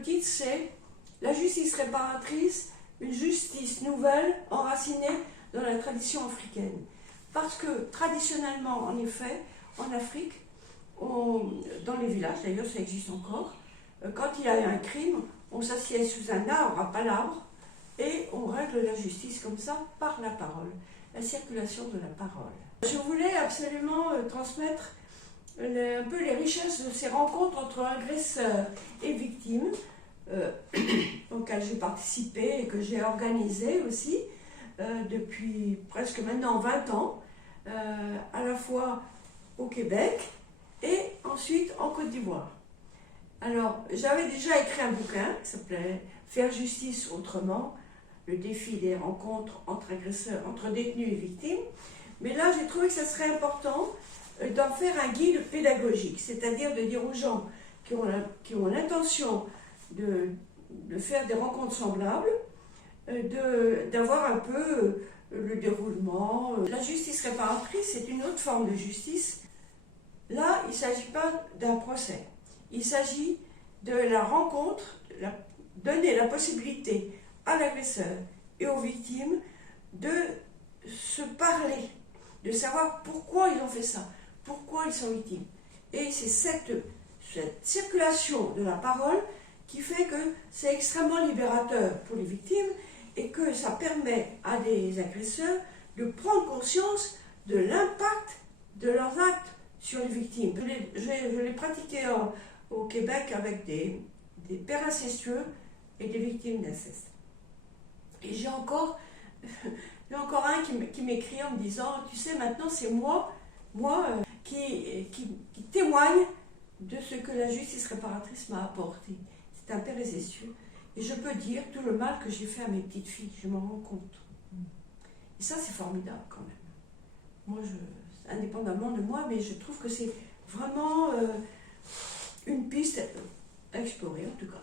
le titre c'est « La justice réparatrice, une justice nouvelle enracinée dans la tradition africaine ». Parce que traditionnellement, en effet, en Afrique, dans les villages, d'ailleurs ça existe encore, quand il y a un crime, on s'assied sous un arbre à palabres et on règle la justice comme ça par la parole, la circulation de la parole. Je voulais absolument transmettre un peu les richesses de ces rencontres entre agresseurs et victimes auxquelles j'ai participé et que j'ai organisé aussi depuis presque maintenant 20 ans, à la fois au Québec et ensuite en Côte d'Ivoire. Alors, j'avais déjà écrit un bouquin qui s'appelait « Faire justice autrement », le défi des rencontres entre agresseurs, entre détenus et victimes. Mais là, j'ai trouvé que ça serait important d'en faire un guide pédagogique, c'est-à-dire de dire aux gens qui ont l'intention de faire des rencontres semblables, d'avoir un peu le déroulement. La justice réparatrice, c'est une autre forme de justice. Là, il ne s'agit pas d'un procès. Il s'agit de la rencontre, donner la possibilité à l'agresseur et aux victimes de se parler, de savoir pourquoi ils ont fait ça, pourquoi ils sont victimes. Et c'est cette circulation de la parole qui fait que c'est extrêmement libérateur pour les victimes et que ça permet à des agresseurs de prendre conscience de l'impact de leurs actes sur les victimes. Je l'ai pratiqué au Québec avec des pères incestueux et des victimes d'inceste. Et j'ai encore un qui m'écrit en me disant « Tu sais, maintenant c'est moi qui témoigne de ce que la justice réparatrice m'a apporté. » C'est un père incestueux. Et je peux dire tout le mal que j'ai fait à mes petites filles, je m'en rends compte. Et ça, c'est formidable quand même. Moi, indépendamment de moi, mais je trouve que c'est vraiment une piste à explorer en tout cas.